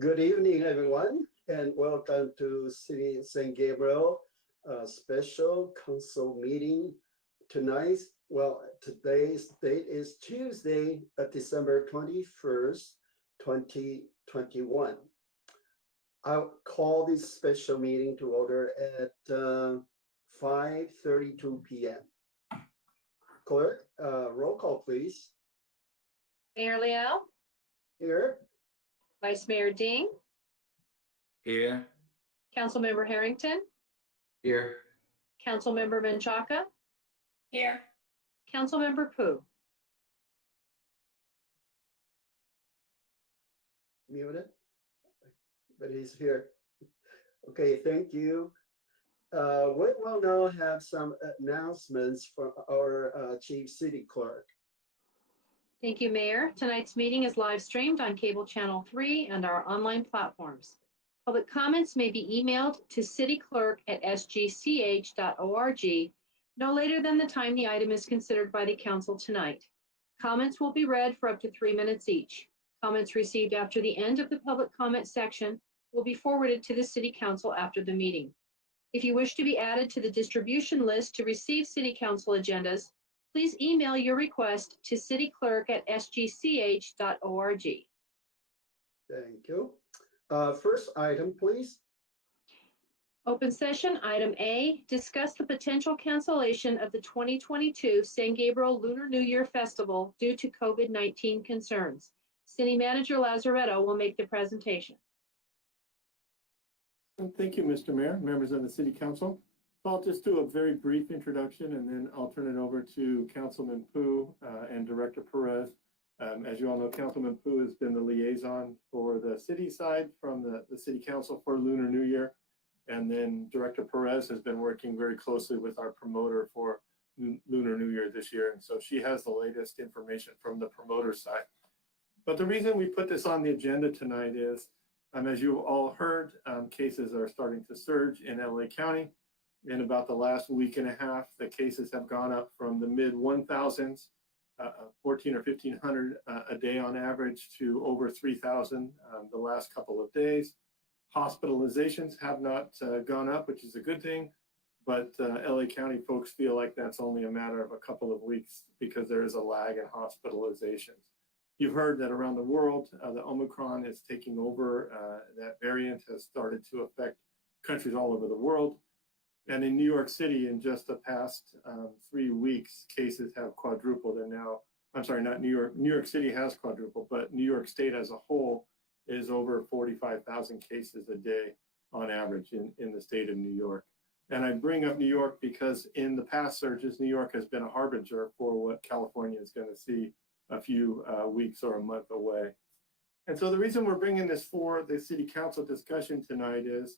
Good evening, everyone, and welcome to City San Gabriel special council meeting tonight. Today's date is Tuesday, December 21st, 2021. I'll call this special meeting to order at 5:32 p.m. Clerk, roll call, please. Mayor Liao, Here. Vice Mayor Ding, Here. Councilmember Harrington, Here. Councilmember Menchaca, Here. Councilmember Pu. Muted, but he's here. Okay, thank you. We will now have some announcements from our Chief City Clerk. Thank you, Mayor. Tonight's meeting is live streamed on Cable Channel 3 and our online platforms. Public comments may be emailed to cityclerk@sgch.org no later than the time the item is considered by the council tonight. Comments will be read for up to 3 minutes each. Comments received after the end of the public comment section will be forwarded to the City Council after the meeting. If you wish to be added to the distribution list to receive City Council agendas, please email your request to cityclerk@sgch.org. Thank you. First item, please. Open session, item A, discuss the potential cancellation of the 2022 San Gabriel Lunar New Year Festival due to COVID-19 concerns. City Manager Lazaretto will make the presentation. Thank you, Mr. Mayor, members of the City Council. I'll just do a very brief introduction and then I'll turn it over to Councilman Pu and Director Perez. As you all know, Councilman Pu has been the liaison for the city side from the City Council for Lunar New Year. And then Director Perez has been working very closely with our promoter for Lunar New Year this year. And so she has the latest information from the promoter side. But the reason we put this on the agenda tonight is, as you all heard, cases are starting to surge in LA County. In about the last week and a half, the cases have gone up from the mid 1,000s, 14 or 1,500 a day on average, to over 3,000 the last couple of days. Hospitalizations have not gone up, which is a good thing, but LA County folks feel like that's only a matter of a couple of weeks because there is a lag in hospitalizations. You've heard that around the world, the Omicron is taking over. That variant has started to affect countries all over the world. And in New York City, in just the past 3 weeks, cases have quadrupled. And now, I'm sorry, not New York. New York City has quadrupled, but New York State as a whole is over 45,000 cases a day on average in the state of New York. And I bring up New York because in the past surges, New York has been a harbinger for what California is going to see a few weeks or a month away. And so the reason we're bringing this for the City Council discussion tonight is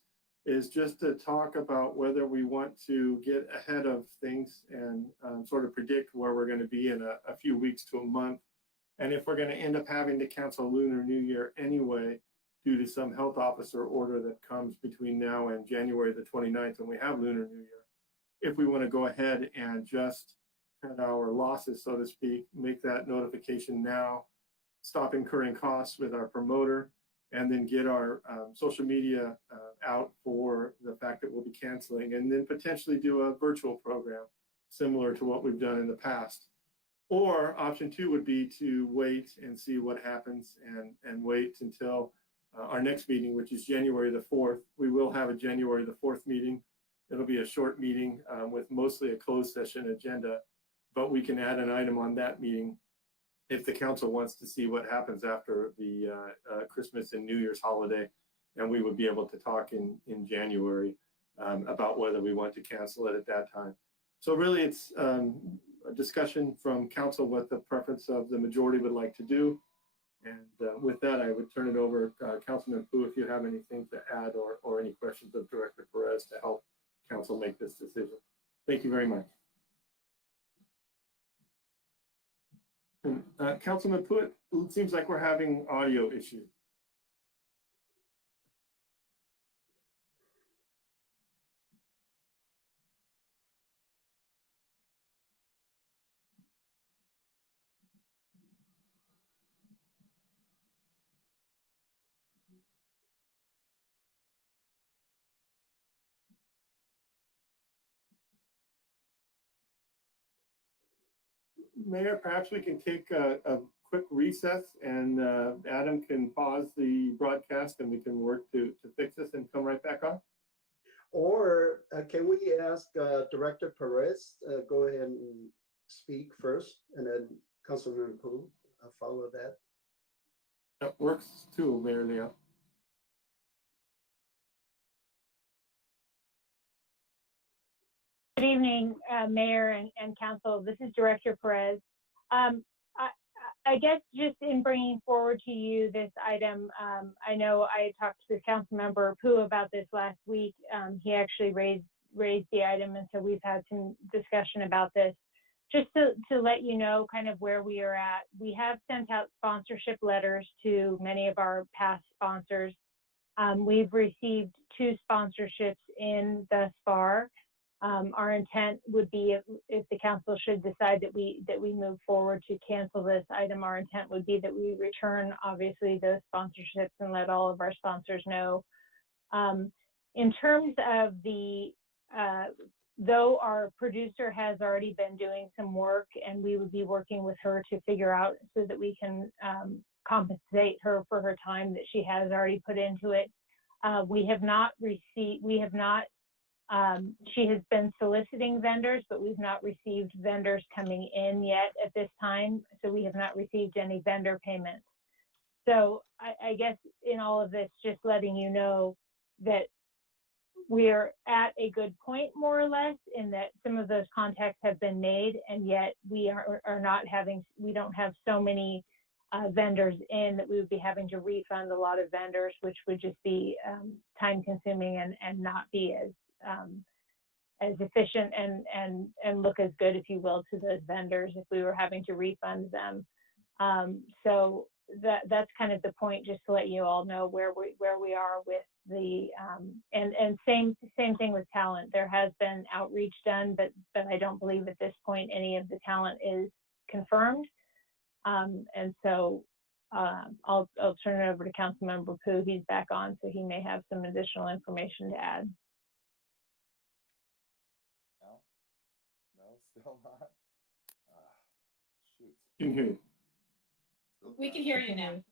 just to talk about whether we want to get ahead of things and sort of predict where we're going to be in a few weeks to a month. And if we're going to end up having to cancel Lunar New Year anyway, due to some health officer order that comes between now and January the 29th when we have Lunar New Year, if we want to go ahead and just cut our losses, so to speak, make that notification now, stop incurring costs with our promoter, and then get our social media out for the fact that we'll be canceling, and then potentially do a virtual program similar to what we've done in the past. Or option 2 would be to wait and see what happens and wait until our next meeting, which is January the 4th. We will have a January the 4th meeting. It'll be a short meeting with mostly a closed session agenda, but we can add an item on that meeting if the council wants to see what happens after the Christmas and New Year's holiday, and we would be able to talk in January about whether we want to cancel it at that time. So really it's a discussion from council what the preference of the majority would like to do. And with that, I would turn it over, Councilman Pu, if you have anything to add or any questions of Director Perez to help council make this decision. Thank you very much. Councilman Pu, it seems like we're having audio issues. Mayor, perhaps we can take a quick recess and Adam can pause the broadcast and we can work to fix this and come right back on. Or can we ask Director Perez go ahead and speak first, and then Councilman Pu follow that? That works too, Mayor Leo. Good evening, Mayor and Council. This is Director Perez. I guess just in bringing forward to you this item, I know I talked to Councilmember Pu about this last week. He actually raised the item, and so we've had some discussion about this. Just to let you know kind of where we are at, we have sent out sponsorship letters to many of our past sponsors. We've received 2 sponsorships in thus far. Our intent would be if the council should decide that we move forward to cancel this item, our intent would be that we return obviously those sponsorships and let all of our sponsors know. In terms of the, though our producer has already been doing some work and we would be working with her to figure out so that we can compensate her for her time that she has already put into it. She has been soliciting vendors, but we've not received vendors coming in yet at this time. So we have not received any vendor payments. So I guess in all of this, just letting you know that we're at a good point, more or less, in that some of those contacts have been made, and yet we we don't have so many vendors in that we would be having to refund a lot of vendors, which would just be time consuming and not be as efficient and look as good, if you will, to those vendors if we were having to refund them. So that's kind of the point, just to let you all know where we are with the and same thing with talent. There has been outreach done, but I don't believe at this point any of the talent is confirmed. And so I'll turn it over to Councilmember Pu. He's back on, so he may have some additional information to add. No, still not. Shoot. Can hear you. We can hear you now.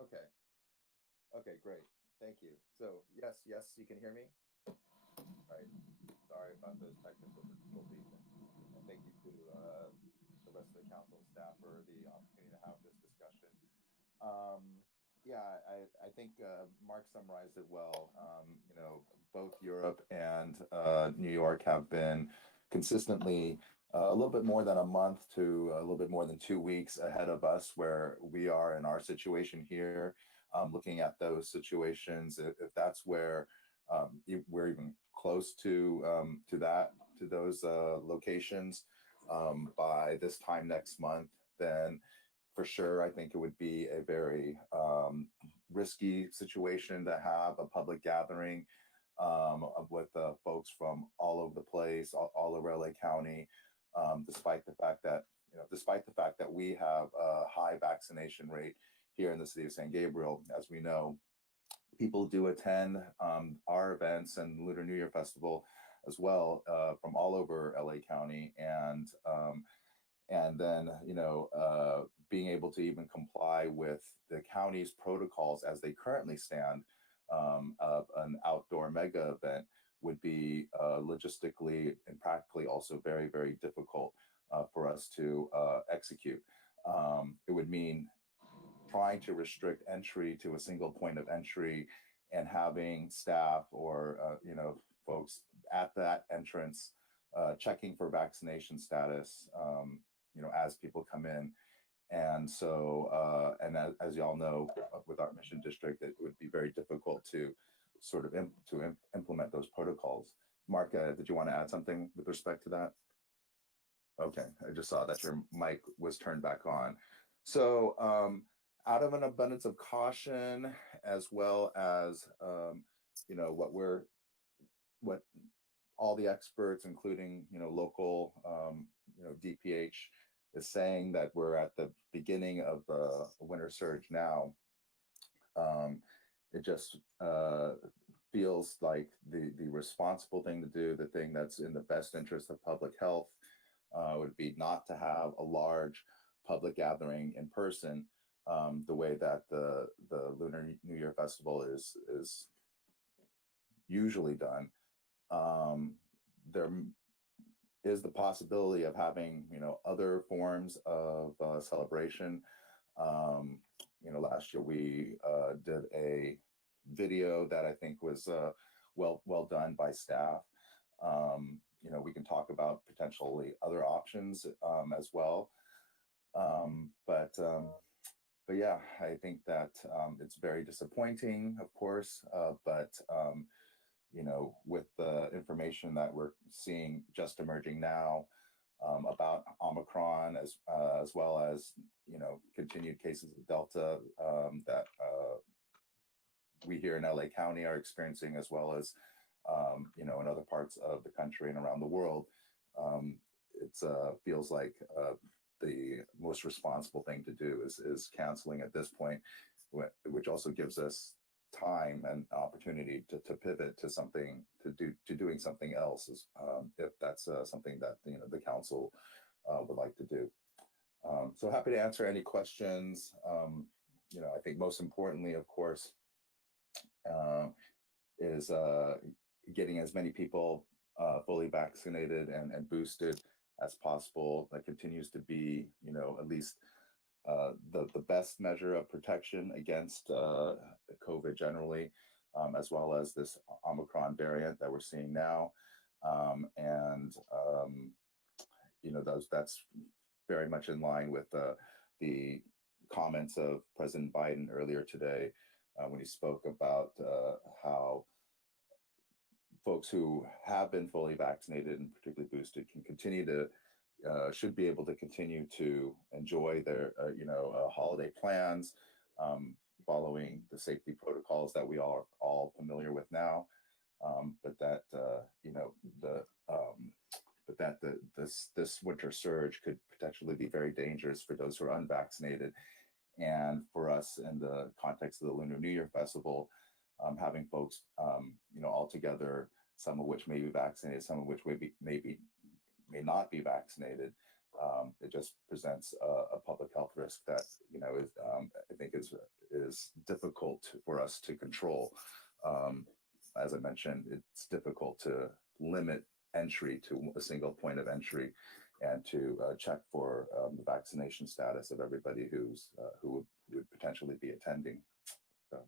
Okay. Okay, great. Thank you. So yes, you can hear me? Right. Sorry about those technical difficulties. And thank you to the rest of the council staff for the opportunity to have this discussion. Yeah, I think Mark summarized it well. Both Europe and New York have been consistently a little bit more than a month to a little bit more than 2 weeks ahead of us, where we are in our situation here. Looking at those situations, if that's where we're even close to those locations by this time next month, then for sure, I think it would be a very risky situation to have a public gathering with folks from all over the place, all over LA County, despite the fact that we have a high vaccination rate here in the city of San Gabriel. As we know, people do attend our events and Lunar New Year Festival as well from all over LA County, and then being able to even comply with the county's protocols as they currently stand of an outdoor mega event would be logistically and practically also very, very difficult for us to execute. It would mean trying to restrict entry to a single point of entry and having staff or folks at that entrance checking for vaccination status as people come in. And so and as y'all know, with our mission district, it would be very difficult to sort of implement those protocols. Mark, did you want to add something with respect to that? Okay, I just saw that your mic was turned back on. So out of an abundance of caution, as well as what all the experts, including local DPH, is saying, that we're at the beginning of the winter surge now. It just feels like the responsible thing to do, the thing that's in the best interest of public health, would be not to have a large public gathering in person, the way that the Lunar New Year Festival is usually done. There is the possibility of having, other forms of celebration. Last year we did a video that I think was well done by staff. We can talk about potentially other options as well. But yeah, I think that it's very disappointing, of course, but with the information that we're seeing just emerging now about Omicron, as well as continued cases of Delta that we here in LA County are experiencing, as well as in other parts of the country and around the world, it feels like the most responsible thing to do is canceling at this point, which also gives us time and opportunity to pivot to something, to doing something else, if that's something that the council would like to do. So happy to answer any questions. I think most importantly, of course, is getting as many people fully vaccinated and boosted as possible. That continues to be, at least the best measure of protection against COVID generally, as well as this Omicron variant that we're seeing now. That's very much in line with the comments of President Biden earlier today when he spoke about how folks who have been fully vaccinated and particularly boosted can continue to should be able to continue to enjoy their holiday plans, following the safety protocols that we are all familiar with now, but that this winter surge could potentially be very dangerous for those who are unvaccinated. And for us, in the context of the Lunar New Year Festival, having folks all together, some of which may be vaccinated, some of which may not be vaccinated, it just presents a public health risk that is, I think is difficult for us to control. As I mentioned, it's difficult to limit entry to a single point of entry and to check for the vaccination status of everybody who would potentially be attending. So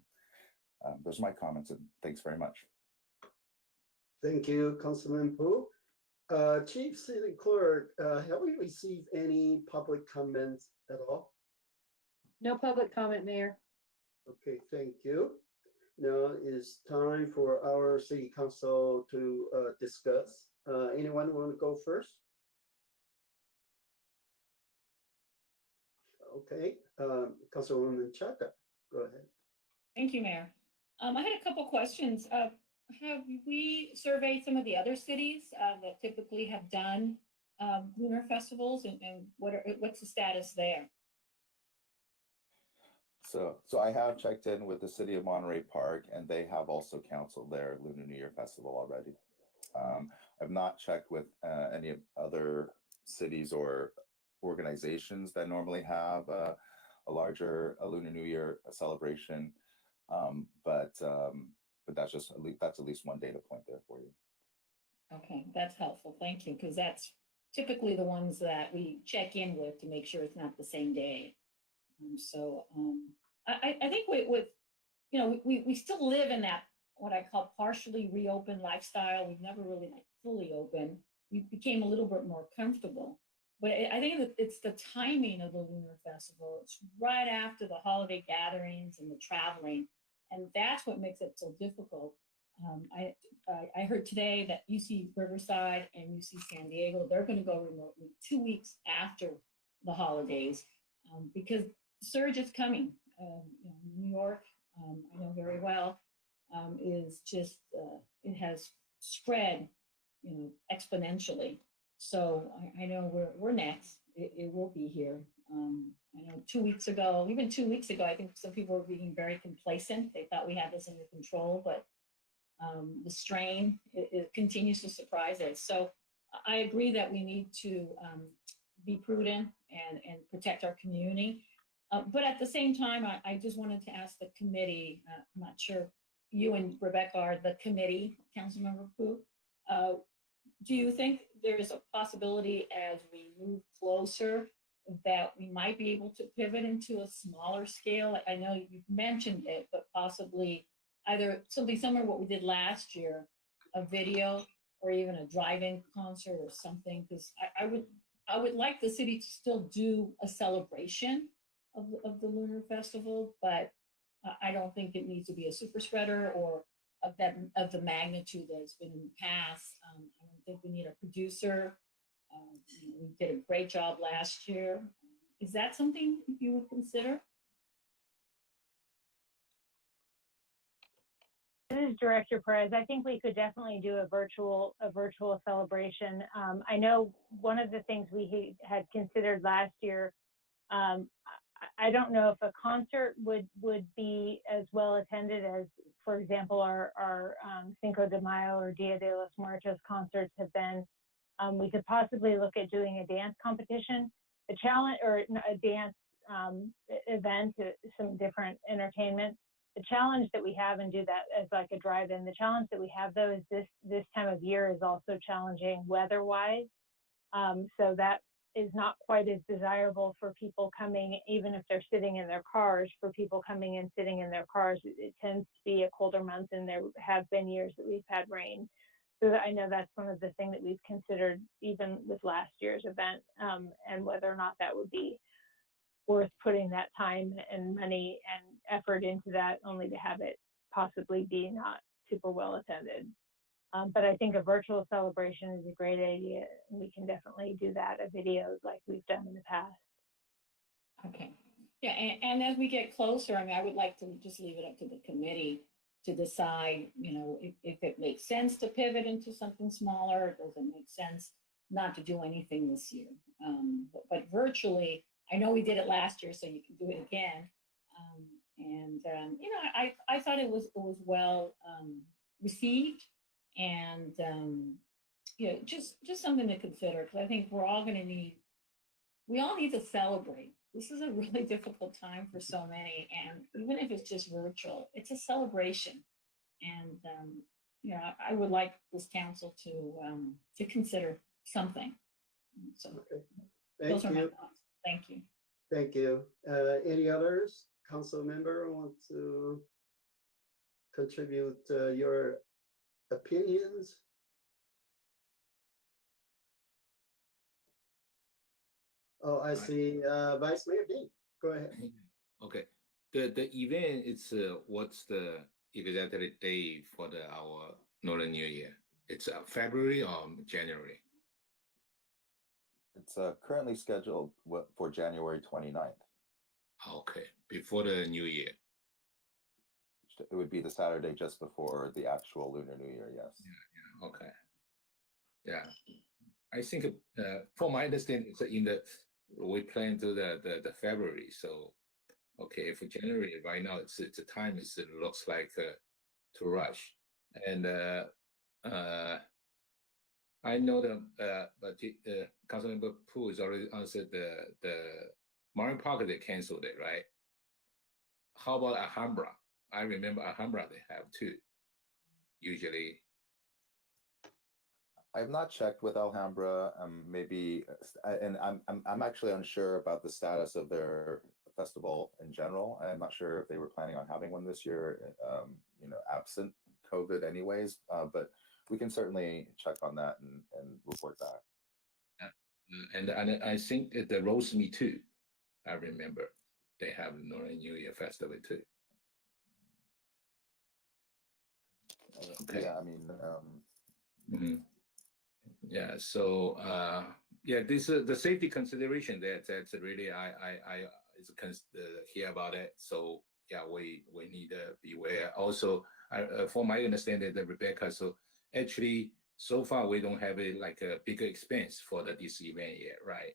those are my comments, and thanks very much. Thank you, Councilman Pu. Chief City Clerk, have we received any public comments at all? No public comment, Mayor. Okay, thank you. Now it's time for our City Council to discuss. Anyone want to go first? Okay, Councilwoman Chaka, go ahead. Thank you, Mayor. I had a couple questions. Have we surveyed some of the other cities that typically have done lunar festivals, and what's the status there? So I have checked in with the city of Monterey Park, and they have also canceled their Lunar New Year Festival already. I've not checked with any other cities or organizations that normally have a larger Lunar New Year celebration, but that's at least one data point there for you. Okay, that's helpful. Thank you, because that's typically the ones that we check in with to make sure it's not the same day. I think we still live in that what I call partially reopened lifestyle. We've never really fully open. We became a little bit more comfortable. But I think that it's the timing of the Lunar Festival. It's right after the holiday gatherings and the traveling, and that's what makes it so difficult. I heard today that UC Riverside and UC San Diego, they're going to go remotely 2 weeks after the holidays because the surge is coming. New York, I know very well, is just, it has spread, exponentially. So I know we're next. It will be here. I know 2 weeks ago, even 2 weeks ago, I think some people were being very complacent. They thought we had this under control, but the strain, it continues to surprise us. So I agree that we need to be prudent and protect our community. But at the same time, I just wanted to ask the committee, I'm not sure, you and Rebecca are the committee, Councilmember Pu. Do you think there's a possibility as we move closer that we might be able to pivot into a smaller scale? I know you've mentioned it, but possibly either something similar to what we did last year, a video or even a drive-in concert or something, because I would like the city to still do a celebration of the Lunar Festival, but I don't think it needs to be a super spreader or of the magnitude that it's been in the past. I don't think we need a producer. We did a great job last year. Is that something you would consider? This is Director Perez. I think we could definitely do a virtual celebration. I know one of the things we had considered last year. I don't know if a concert would be as well attended as, for example, our Cinco de Mayo or Dia de los Muertos concerts have been. We could possibly look at doing a dance competition, a challenge, or a dance event, some different entertainment. The challenge that we have, and do that as like a drive-in, the challenge that we have though is this time of year is also challenging weather-wise. So that is not quite as desirable for people coming, even if they're sitting in their cars, for people coming and sitting in their cars. It tends to be a colder month, and there have been years that we've had rain. So I know that's one of the things that we've considered even with last year's event, and whether or not that would be worth putting that time and money and effort into that, only to have it possibly be not super well attended. But I think a virtual celebration is a great idea. We can definitely do that, a video like we've done in the past. Okay. Yeah, and as we get closer, I mean, I would like to just leave it up to the committee to decide, if it makes sense to pivot into something smaller. Does it make sense not to do anything this year? But virtually, I know we did it last year, so you can do it again. I thought it was well received, and just something to consider, because I think we all need to celebrate. This is a really difficult time for so many, and even if it's just virtual, it's a celebration. And I would like this council to consider something. So Okay. those are my Thank you. thoughts. Thank you. Thank you. Any others? Council member want to contribute your opinions? Oh, I see. Vice Mayor Dean, go ahead. Okay. The event is what's the exactly day for our Northern New Year? It's February or January? It's currently scheduled for January 29th. Okay, before the New Year. It would be the Saturday just before the actual Lunar New Year, yes. Yeah, okay. Yeah, I think for my understanding, we plan to the February. So, okay, for January right now, it's the time it looks like to rush, and I know that, but Councilmember Pu has already answered the Marine Park. They canceled it, right? How about Alhambra? I remember Alhambra they have too. Usually, I've not checked with Alhambra. Maybe, and I'm actually unsure about the status of their festival in general. I'm not sure if they were planning on having one this year. Absent COVID, anyways. But we can certainly check on that and report back. and I think at the Rosemead too. I remember they have Northern New Year Festival too. Okay. Yeah, I mean, yeah. So this the safety consideration that's really I hear about it. So yeah, we need to be aware. Also, for my understanding, that Rebecca. So actually, so far we don't have a bigger expense for this event yet, right?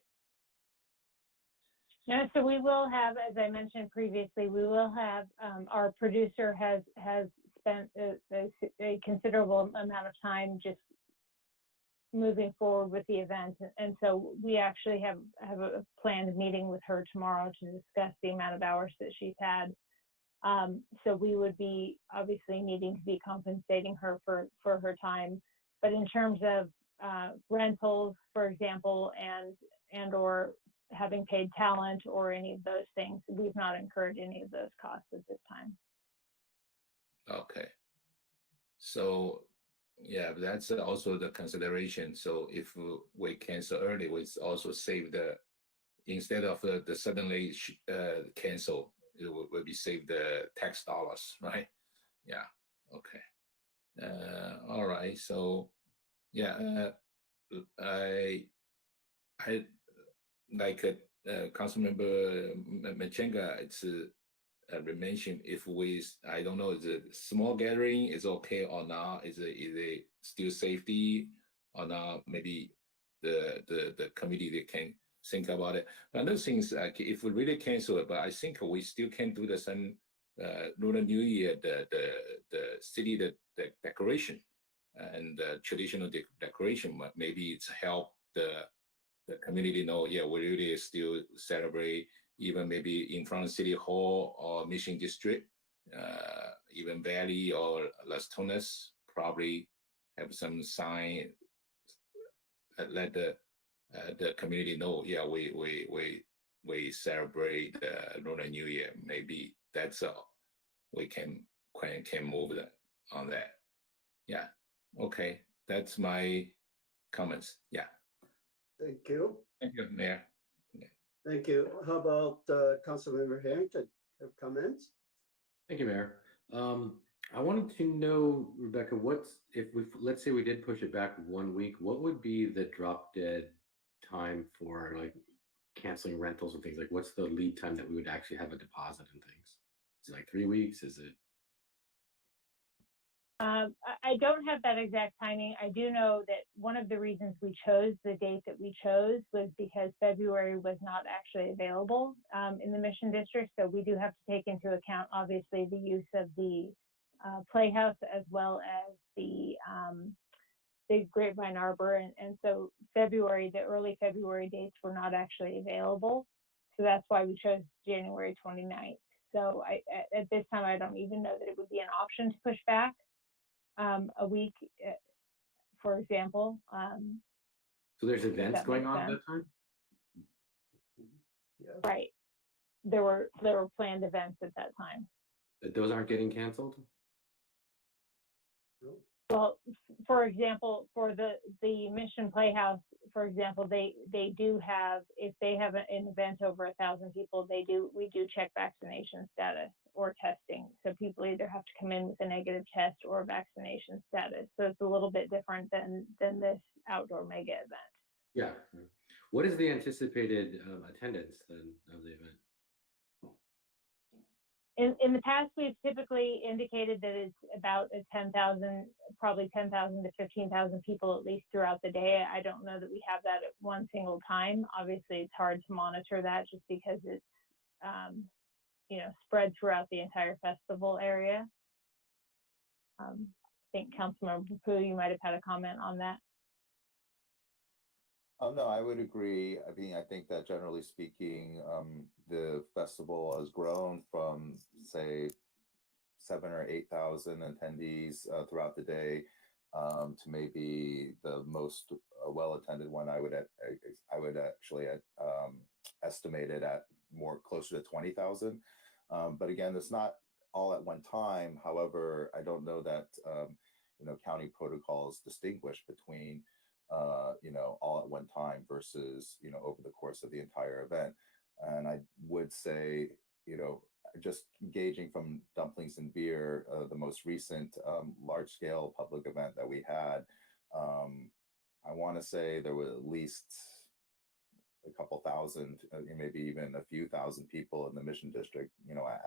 No, so we will have, as I mentioned previously, we will have, our producer has spent a considerable amount of time just moving forward with the event. And so we actually have a planned meeting with her tomorrow to discuss the amount of hours that she's had. So we would be obviously needing to be compensating her for her time. But in terms of rentals, for example, and or having paid talent or any of those things, we've not incurred any of those costs at this time. Okay. So, yeah, that's also the consideration. So if we cancel early, we also save instead of the suddenly cancel, it will be save the tax dollars, right? Yeah. Okay. All right. So, yeah, I like Councilmember Machenga, it's mentioned if I don't know, is it small gathering is okay or not? Is it still safety or not? Maybe the committee they can think about it. But another thing is like if we really cancel it, but I think we still can do the same Lunar New Year, the city the decoration and the traditional decoration. Maybe it's help the community know, yeah, we really still celebrate, even maybe in front of City Hall or Mission District, even Valley or Las Tunas, probably have some sign let the community know, yeah, we celebrate the Lunar New Year. Maybe that's we can move on that. Yeah. Okay. That's my comments. Yeah. Thank you. Thank you, Mayor. Thank you. How about Councilmember Harrington? Have comments? Thank you, Mayor. I wanted to know, Rebecca, let's say we did push it back 1 week, what would be the drop dead time for like canceling rentals and things? Like what's the lead time that we would actually have a deposit and things? Is it like 3 weeks? Is it? I don't have that exact timing. I do know that one of the reasons we chose the date that we chose was because February was not actually available in the Mission District. So we do have to take into account, obviously, the use of the Playhouse as well as the Grapevine Arbor. And so the early February dates were not actually available. So that's why we chose January 29th. So at this time, I don't even know that it would be an option to push back a week, for example. So there's events going on at that time? Yeah. Right. There were planned events at that time. But those aren't getting canceled? Well, for example, for the Mission Playhouse, for example, they do have, if they have an event over 1,000 people, we do check vaccination status or testing. So people either have to come in with a negative test or a vaccination status. So it's a little bit different than this outdoor mega event. Yeah. What is the anticipated attendance then of the event? In the past, we've typically indicated that it's about 10,000, probably 10,000 to 15,000 people at least throughout the day. I don't know that we have that at one single time. Obviously, it's hard to monitor that just because it's spread throughout the entire festival area. I think Councilmember Poo, you might have had a comment on that. No, I would agree. I mean, I think that generally speaking, the festival has grown from, say, 7,000 or 8,000 attendees throughout the day to maybe the most well-attended one. I would actually estimate it at more closer to 20,000. But again, it's not all at one time. However, I don't know that county protocols distinguish between all at one time versus, over the course of the entire event. And I would say, just gauging from Dumplings and Beer, the most recent large scale public event that we had, I want to say there were at least a couple thousand, maybe even a few thousand people in the Mission District,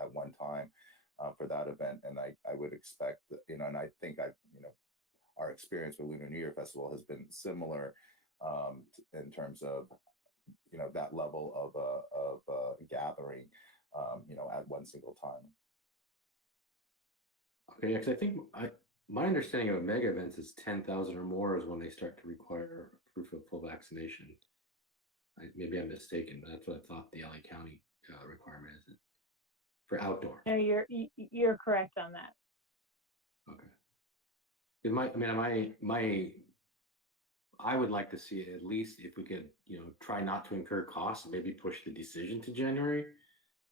at one time for that event. And I would expect, and I think our experience with Lunar New Year Festival has been similar in terms of, that level of gathering, at one single time. Okay, because I think my understanding of mega events is 10,000 or more is when they start to require proof of full vaccination. Maybe I'm mistaken, but that's what I thought the LA County requirement is for outdoor. No, you're correct on that. Okay. I would like to see at least if we could, try not to incur costs, maybe push the decision to January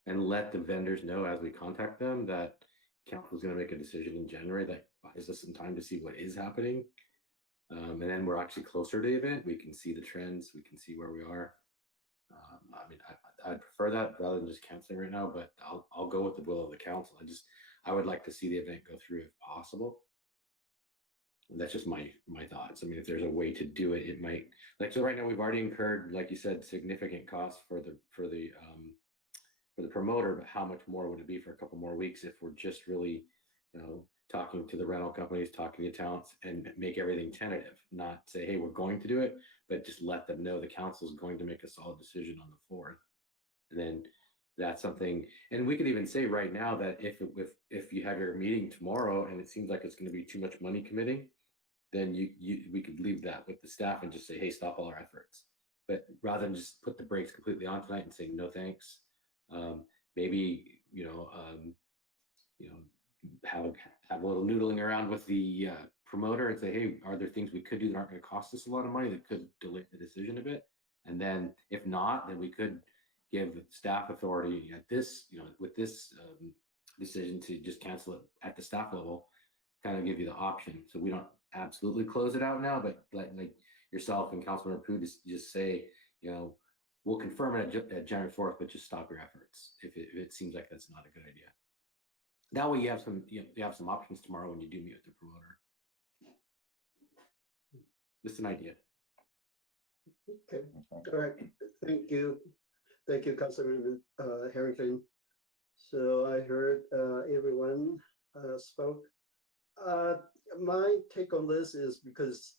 and let the vendors know as we contact them that council is going to make a decision in January that buys us some time to see what is happening. And then we're actually closer to the event. We can see the trends. We can see where we are. I'd prefer that rather than just canceling right now, but I'll go with the will of the council. I would like to see the event go through if possible. And that's just my thoughts. I mean, if there's a way to do it, it might, so right now we've already incurred, like you said, significant costs for the promoter, but how much more would it be for a couple more weeks if we're just really, talking to the rental companies, talking to talents, and make everything tentative, not say, hey, we're going to do it, but just let them know the council is going to make a solid decision on the 4th. And then that's something, and we could even say right now that if you have your meeting tomorrow and it seems like it's going to be too much money committing, then we could leave that with the staff and just say, hey, stop all our efforts. But rather than just put the brakes completely on tonight and say no thanks, maybe have a little noodling around with the promoter and say, hey, are there things we could do that aren't going to cost us a lot of money that could delay the decision a bit? And then if not, then we could give staff authority at this, with this decision to just cancel it at the staff level, kind of give you the option. So we don't absolutely close it out now, but like yourself and Councilmember Pooh just say, we'll confirm it at January 4th, but just stop your efforts if it seems like that's not a good idea. That way you have some options tomorrow when you do meet with the promoter. Just an idea. Okay, all right, thank you. Thank you, Councilman Harrington. So I heard everyone spoke. My take on this is because,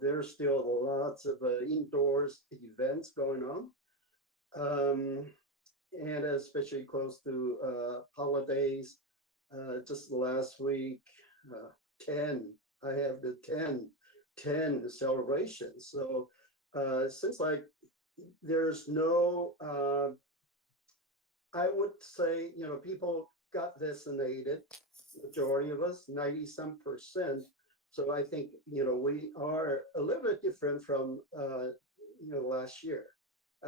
there's still lots of indoors events going on. And especially close to holidays. Just last week, 10, I have the 10 celebrations. So it seems like there's no, I would say, people got vaccinated, majority of us, 90-some%. So I think, we are a little bit different from, last year,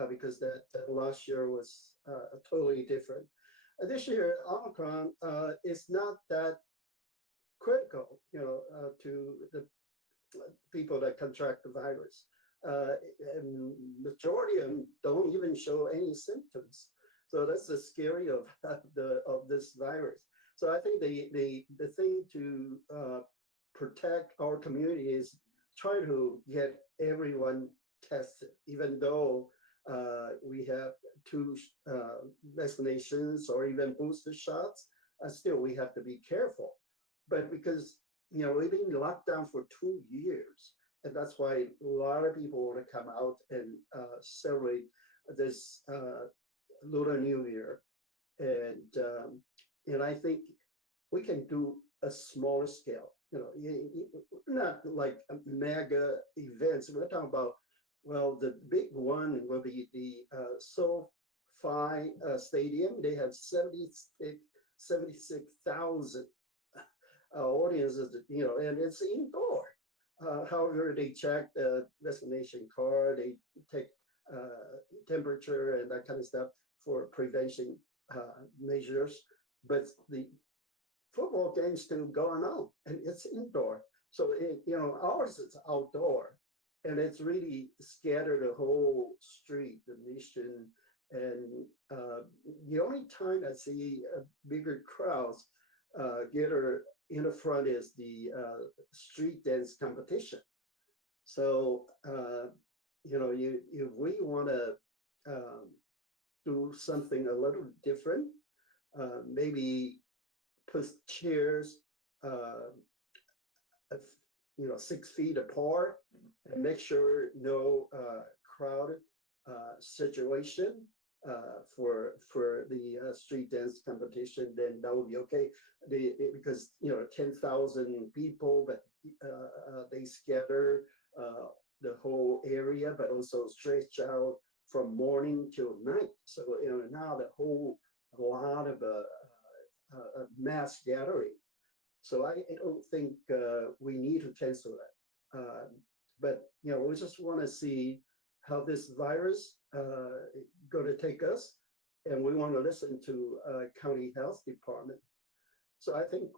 because that last year was totally different. This year, Omicron is not that critical, to the people that contract the virus. And majority of them don't even show any symptoms. So that's the scary of this virus. So I think the thing to protect our community is try to get everyone tested, even though we have 2 vaccinations or even booster shots. Still, we have to be careful. But because we've been locked down for 2 years, and that's why a lot of people want to come out and celebrate this Lunar New Year. And I think we can do a smaller scale. Not like mega events. We're talking about, well, the big one will be the SoFi Stadium. They have 76,000 audiences, and it's indoor. However, they check the vaccination card, they take temperature and that kind of stuff for prevention measures. But the football game's still going on, and it's indoor. So ours is outdoor, and it's really scattered the whole street, the Mission. And the only time I see bigger crowds gather in the front is the street dance competition. So if we want to do something a little different, maybe put chairs 6 feet apart and make sure no crowded situation. for the street dance competition, then that would be okay. Because 10,000 people, but they scatter the whole area, but also stretch out from morning till night. So now the whole a lot of mass gathering. So I don't think we need to cancel that. But we just want to see how this virus going to take us, and we want to listen to county health department. So I think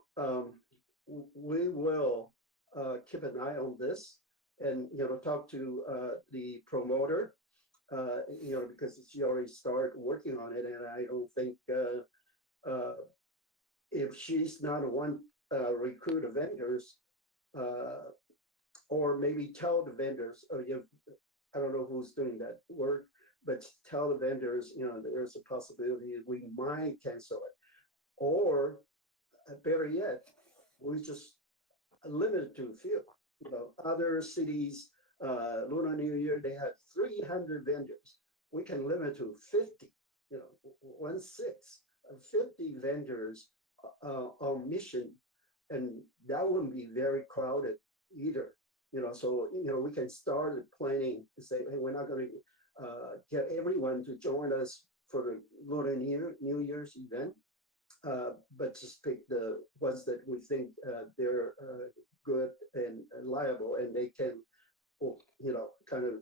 we will keep an eye on this, and talk to the promoter, because she already started working on it, and I don't think if she's not the one recruit the vendors, or maybe tell the vendors, I don't know who's doing that work, but tell the vendors, there's a possibility we might cancel it. Or better yet, we just limit it to a few. Other cities, Lunar New Year, they had 300 vendors. We can limit to 50, 1/6 of 50 vendors on mission, and that wouldn't be very crowded either. So we can start planning to say, hey, we're not going to get everyone to join us for the Lunar New Year's event, but just pick the ones that we think they're good and liable, and they can, kind of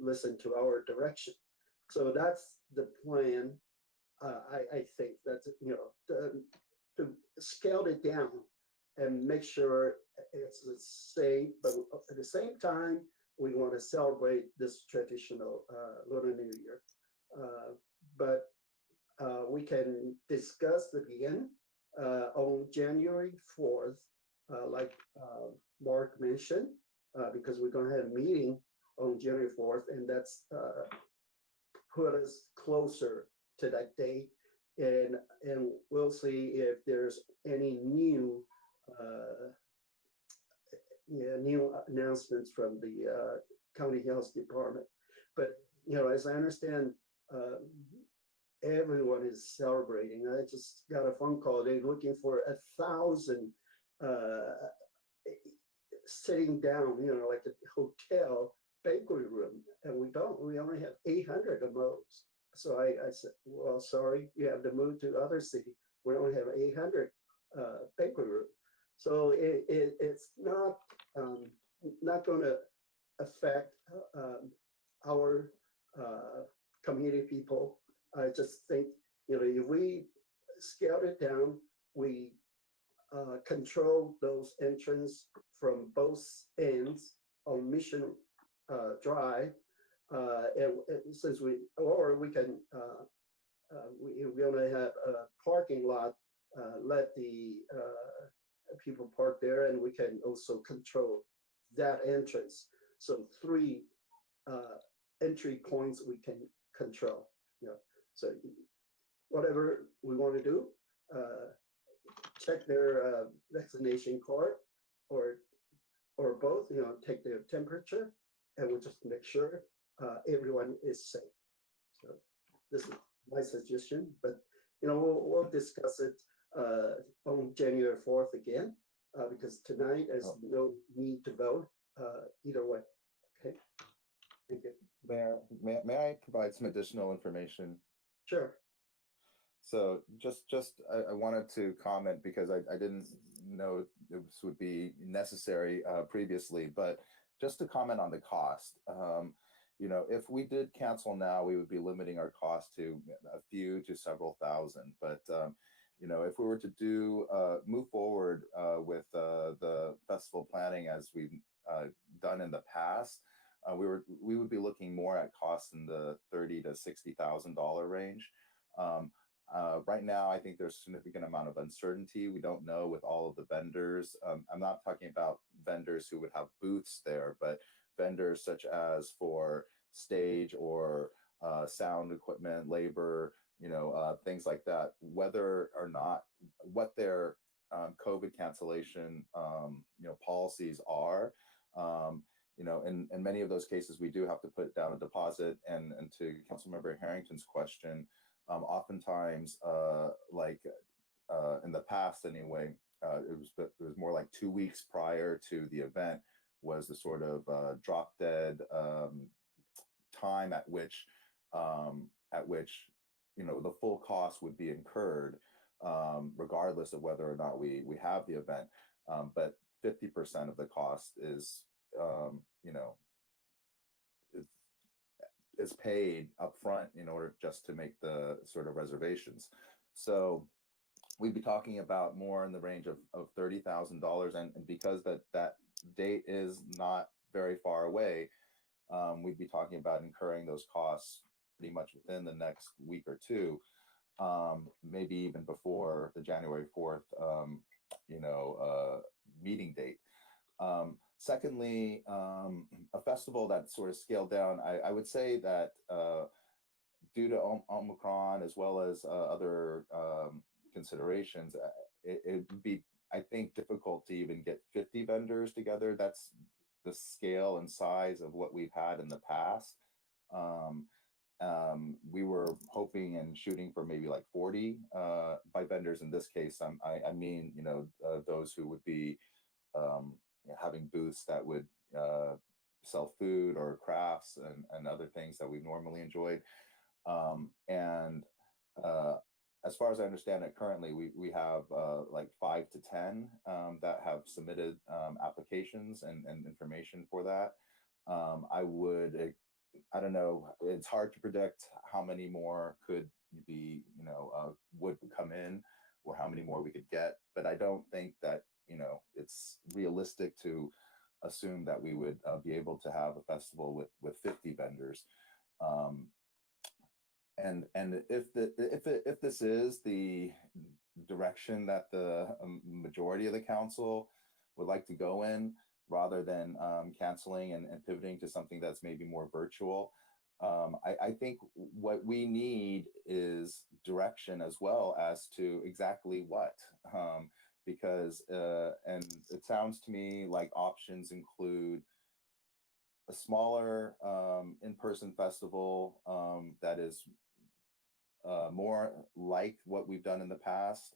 listen to our direction. So that's the plan. I think that's to scale it down and make sure it's safe, but at the same time, we want to celebrate this traditional Lunar New Year. But we can discuss again on January 4th, like Mark mentioned, because we're going to have a meeting on January 4th, and that's put us closer to that date, and we'll see if there's any new new announcements from the county health department. But as I understand, everyone is celebrating. I just got a phone call. They're looking for 1,000 sitting down, like a hotel banquet room, and we don't. We only have 800 of those. So I said, well, sorry, you have to move to other city. We only have 800 banquet room. So it's not going to affect our community people. I just think if we scale it down, we control those entrance from both ends on Mission Drive, and since we can we only have a parking lot, let the people park there, and we can also control that entrance. So 3 entry points we can control. So whatever we want to do, check their vaccination card, or both. Take their temperature, and we'll just make sure everyone is safe. So this is my suggestion, but we'll discuss it on January 4th again, because tonight there's no need to vote either way. Okay, thank you. Mayor, may I provide some additional information? Sure. So I wanted to comment, because I didn't know this would be necessary previously, but just to comment on the cost. If we did cancel now, we would be limiting our cost to a few to several thousand. But if we were to move forward with the festival planning as we've done in the past, we would be looking more at costs in the $30,000 to $60,000 range. Right now, I think there's a significant amount of uncertainty. We don't know with all of the vendors. I'm not talking about vendors who would have booths there, but vendors such as for stage or sound equipment, labor, things like that, whether or not what their COVID cancellation, policies are. in many of those cases, we do have to put down a deposit. And to Councilmember Harrington's question, oftentimes, in the past anyway, it was more like 2 weeks prior to the event was the sort of drop dead time at which the full cost would be incurred, regardless of whether or not we have the event. But 50% of the cost is is paid upfront in order just to make the sort of reservations. So we'd be talking about more in the range of $30,000, and because that date is not very far away, we'd be talking about incurring those costs pretty much within the next week or two, maybe even before the January 4th, meeting date. Secondly, a festival that sort of scaled down, I would say that due to Omicron as well as other considerations, it would be, I think, difficult to even get 50 vendors together. That's the scale and size of what we've had in the past. We were hoping and shooting for maybe like 40. By vendors in this case, I mean, those who would be having booths that would sell food or crafts and other things that we normally enjoyed. As far as I understand it, currently we have like 5 to 10 that have submitted applications and information for that. I don't know, it's hard to predict how many more could be, would come in, or how many more we could get, but I don't think that, it's realistic to assume that we would be able to have a festival with 50 vendors. And if this is the direction that the majority of the council would like to go in, rather than canceling and pivoting to something that's maybe more virtual, I think what we need is direction as well as to exactly what, because and it sounds to me like options include a smaller in-person festival that is more like what we've done in the past,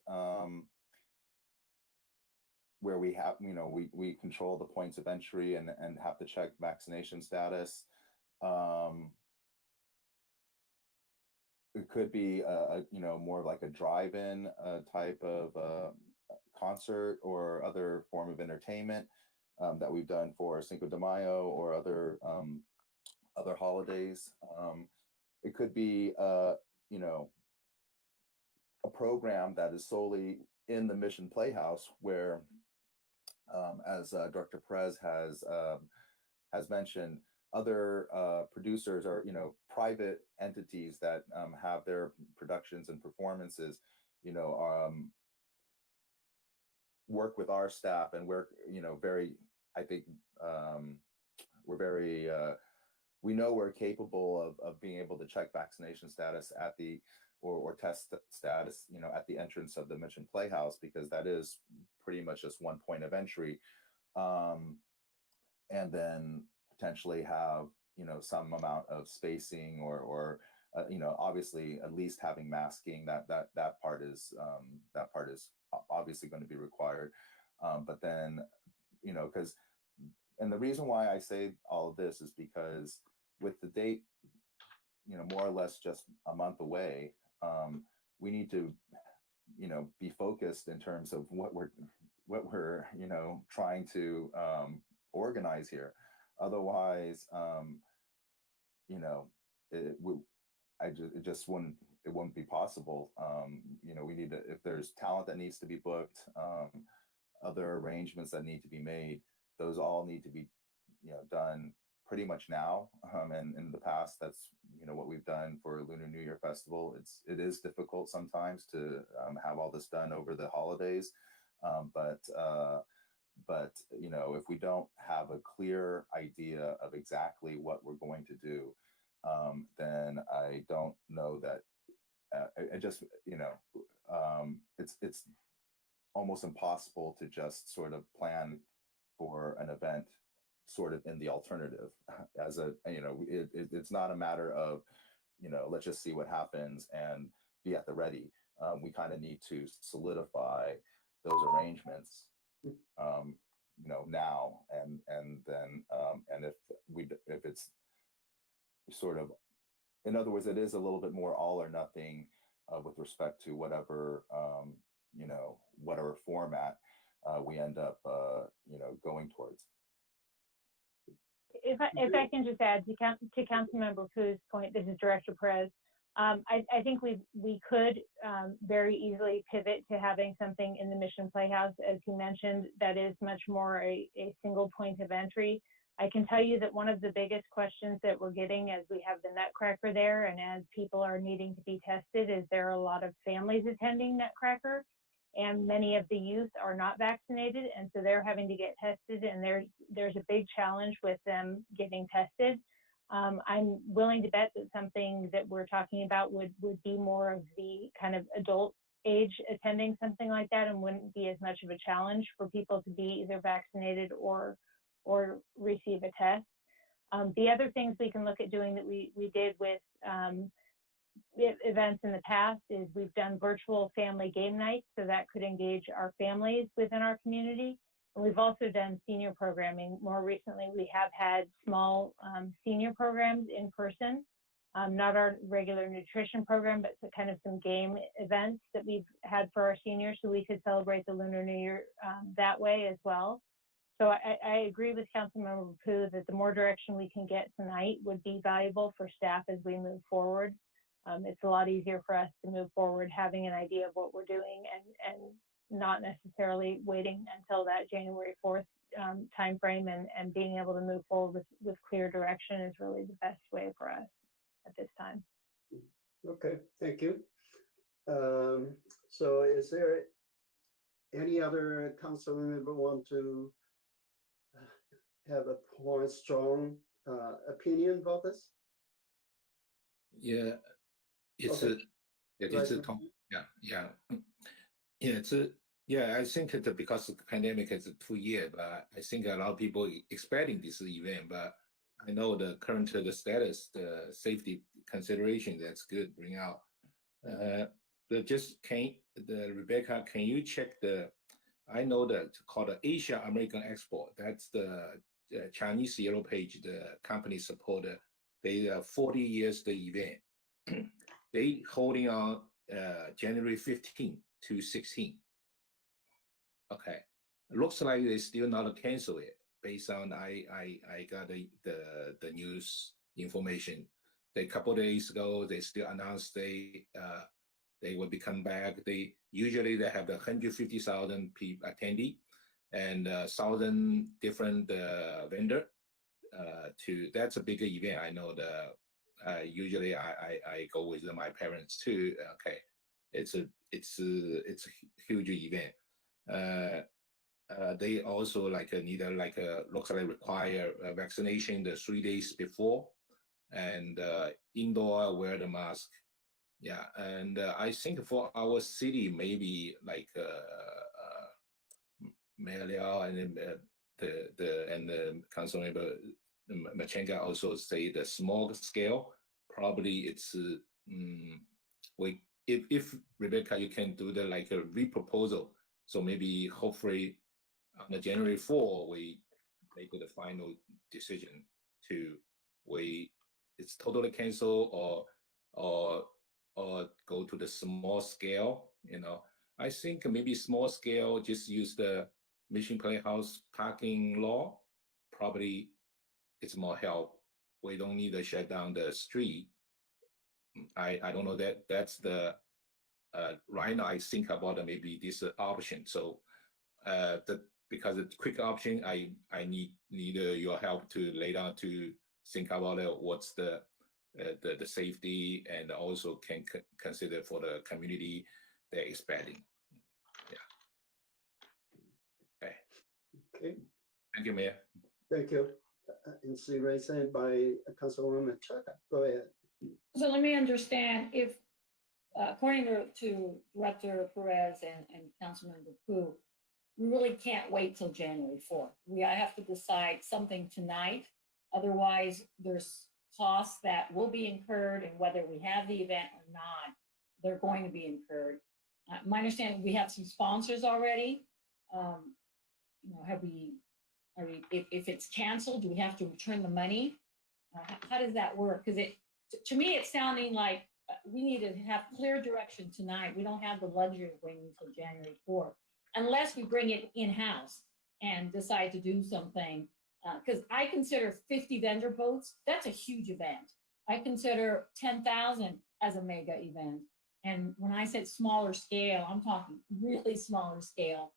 where we have, we control the points of entry and have to check vaccination status. It could be more like a drive-in type of concert or other form of entertainment that we've done for Cinco de Mayo or other holidays. It could be a program that is solely in the Mission Playhouse, where as Director Perez has mentioned, other producers or private entities that have their productions and performances, work with our staff, and we're very, I think we're very we know we're capable of being able to check vaccination status at the or test status at the entrance of the Mission Playhouse, because that is pretty much just one point of entry, and then potentially have some amount of spacing or obviously at least having masking. That part is obviously going to be required, but then because, and the reason why I say all of this is because with the date more or less just a month away, we need to be focused in terms of what we're trying to organize here. Otherwise, it won't be possible. We need to, if there's talent that needs to be booked, other arrangements that need to be made, those all need to be done pretty much now. And in the past, that's what we've done for Lunar New Year Festival. It is difficult sometimes to have all this done over the holidays, but if we don't have a clear idea of exactly what we're going to do, then I don't know that it's almost impossible to just sort of plan for an event sort of in the alternative as a, it's not a matter of, let's just see what happens and be at the ready. We kind of need to solidify those arrangements, now, and then, and if it's sort of, in other words, it is a little bit more all or nothing with respect to whatever, whatever format we end up, going towards. If I can just add to Councilmember Pu's point, this is Director Perez. I think we could very easily pivot to having something in the Mission Playhouse, as he mentioned, that is much more a single point of entry. I can tell you that one of the biggest questions that we're getting as we have the Nutcracker there and as people are needing to be tested is there are a lot of families attending Nutcracker, and many of the youth are not vaccinated, and so they're having to get tested, and there's a big challenge with them getting tested. I'm willing to bet that something that we're talking about would be more of the kind of adult age attending something like that, and wouldn't be as much of a challenge for people to be either vaccinated or receive a test. The other things we can look at doing that we did with events in the past is we've done virtual family game nights, so that could engage our families within our community. And we've also done senior programming. More recently, we have had small senior programs in person, not our regular nutrition program, but kind of some game events that we've had for our seniors, so we could celebrate the Lunar New Year that way as well. So I agree with Councilmember Pu that the more direction we can get tonight would be valuable for staff as we move forward. It's a lot easier for us to move forward having an idea of what we're doing and not necessarily waiting until that January 4th timeframe, and being able to move forward with clear direction is really the best way for us at this time. Okay, thank you. So is there any other council member want to have a more strong opinion about this? Yeah, it's Okay. it's I think it's because the pandemic is 2 years, but I think a lot of people expecting this event, but I know the current the status, the safety consideration, that's good. Bring out. Rebecca, can you check I know that called the Asia American Export. That's the Chinese Yellow Page. The company supported. They 40 years the event. They holding on January 15 to 16. Okay, looks like they still not cancel it based on I got the news information. A couple of days ago, they still announced they will be come back. They usually have the 150,000 people attendee and 1,000 different vendor. That's a bigger event. I know usually I go with my parents too. Okay, it's a huge event. They also looks like require vaccination the 3 days before, and indoor wear the mask. Yeah, and I think for our city maybe like Mayor and the council member Machenga also say the small scale probably it's if Rebecca you can do the like a reproposal, so maybe hopefully on the January 4 we make the final decision to it's totally cancel or go to the small scale. I think maybe small scale just use the Mission Playhouse parking law. Probably it's more help. We don't need to shut down the street. I don't know that's the right now I think about maybe this option. So because it's quick option, I need your help to lay down to think about what's the safety, and also can consider for the community they're expecting. Yeah. Okay. Thank you, Mayor. Thank you. It's raised hand by Councilwoman Chaka. Go ahead. So let me understand if, according to Director Perez and Councilmember Pu, we really can't wait till January 4th. I have to decide something tonight. Otherwise, there's costs that will be incurred, and whether we have the event or not, they're going to be incurred. My understanding, we have some sponsors already. If it's canceled, do we have to return the money? How does that work? Because to me, it's sounding like we need to have clear direction tonight. We don't have the luxury of waiting until January 4th, unless we bring it in-house and decide to do something. Because I consider 50 vendor booths, that's a huge event. I consider 10,000 as a mega event. And when I said smaller scale, I'm talking really smaller scale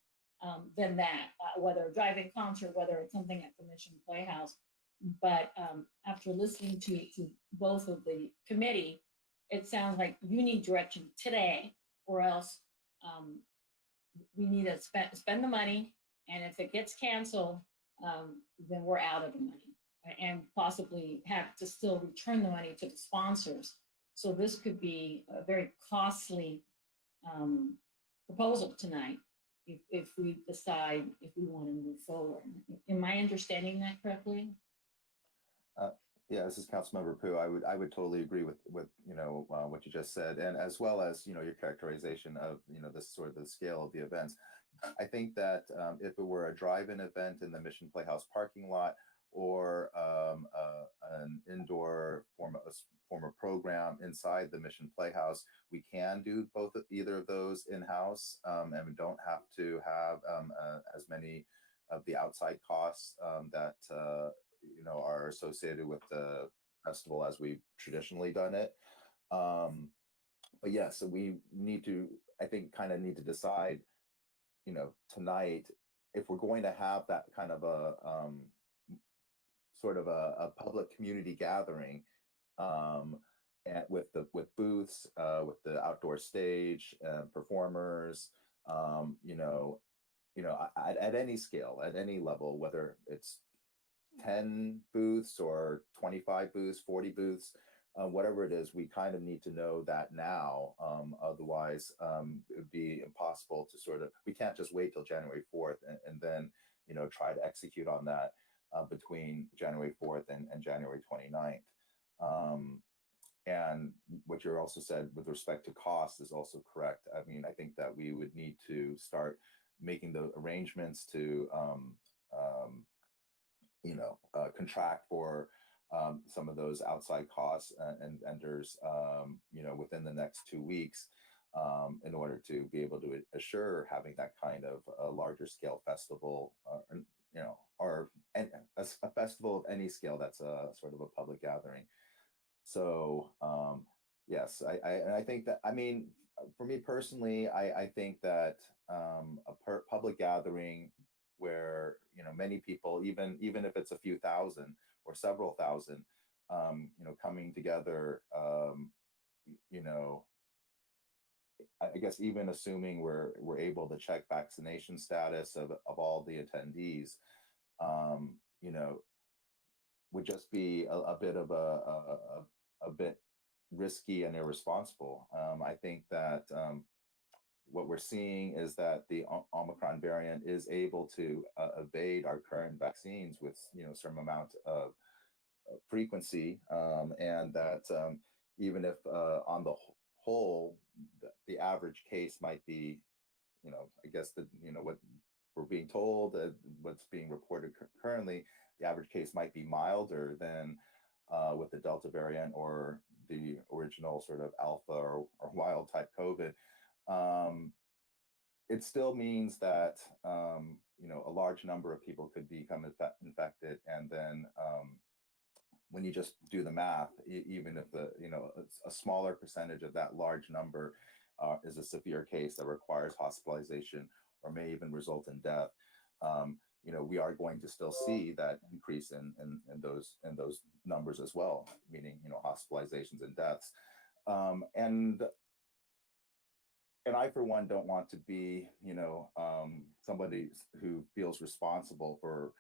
than that, whether a drive-in concert, whether it's something at the Mission Playhouse. But after listening to both of the committee, it sounds like you need direction today, or else we need to spend the money. And if it gets canceled, then we're out of the money, and possibly have to still return the money to the sponsors. So this could be a very costly proposal tonight if we decide if we want to move forward. Am I understanding that correctly? Yeah, this is Councilmember Pooh. I would totally agree with what you just said, and as well as your characterization of this sort of the scale of the events. I think that if it were a drive-in event in the Mission Playhouse parking lot, or an indoor form of program inside the Mission Playhouse, we can do either of those in-house, and we don't have to have as many of the outside costs that are associated with the festival as we've traditionally done it. But yes, so we need to, I think, kind of need to decide, tonight, if we're going to have that kind of a sort of a public community gathering, and with booths, with the outdoor stage, performers, at any scale, at any level, whether it's 10 booths or 25 booths, 40 booths, whatever it is, we kind of need to know that now. Otherwise, it would be impossible to we can't just wait till January 4th and then, try to execute on that between January 4th and January 29th. And what you also said with respect to cost is also correct. I mean, I think that we would need to start making the arrangements to, contract for some of those outside costs and vendors, within the next 2 weeks, in order to be able to assure having that kind of a larger scale festival, or a festival of any scale that's a sort of a public gathering. So yes, I think that, I mean, for me personally, I think that a public gathering where many people, even if it's a few thousand or several thousand, coming together, I guess even assuming we're able to check vaccination status of all the attendees, would just be a bit of a bit risky and irresponsible. I think that what we're seeing is that the Omicron variant is able to evade our current vaccines with certain amount of frequency, and that even if on the whole the average case might be, I guess what we're being told, what's being reported currently, the average case might be milder than with the Delta variant or the original sort of Alpha or wild type COVID. It still means that a large number of people could become infected, and then when you just do the math, even if a smaller percentage of that large number is a severe case that requires hospitalization or may even result in death, we are going to still see that increase in those numbers as well, meaning hospitalizations and deaths, and I, for one, don't want to be, somebody who feels responsible for